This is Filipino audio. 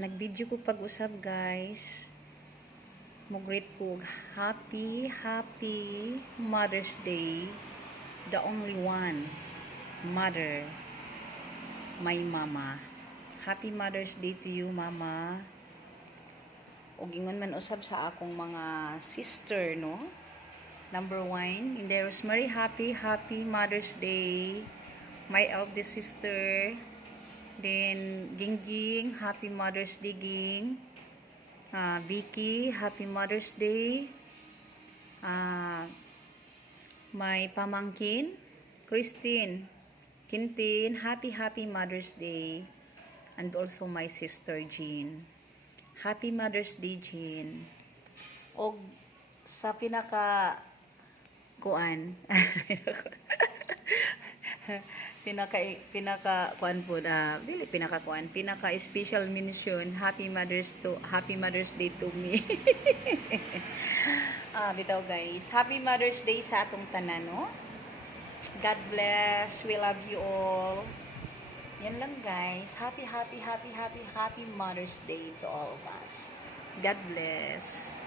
Nag-video ko pag-usab guys. Mo-greet ko happy Mother's Day. The only one. Mother. My mama. Happy Mother's Day to you, mama. Og ingon man usab sa akong mga sister, no? Number 1, in the Rosemary, happy Mother's Day. My eldest sister. Then, Gingging, happy Mother's Day, Ging. Vicky, happy Mother's Day. My pamangkin, Christine, Quintin, happy Mother's Day. And also my sister, Jean. Happy Mother's Day, Jean. Og sa pinaka kuan pinaka kuan po dili pinaka kuan pinaka special mention happy Mother's Day to me. Bitaw guys, happy Mother's Day sa atong tanan, no? God bless, we love you all. Yan lang guys, happy Mother's Day to all of us. God bless.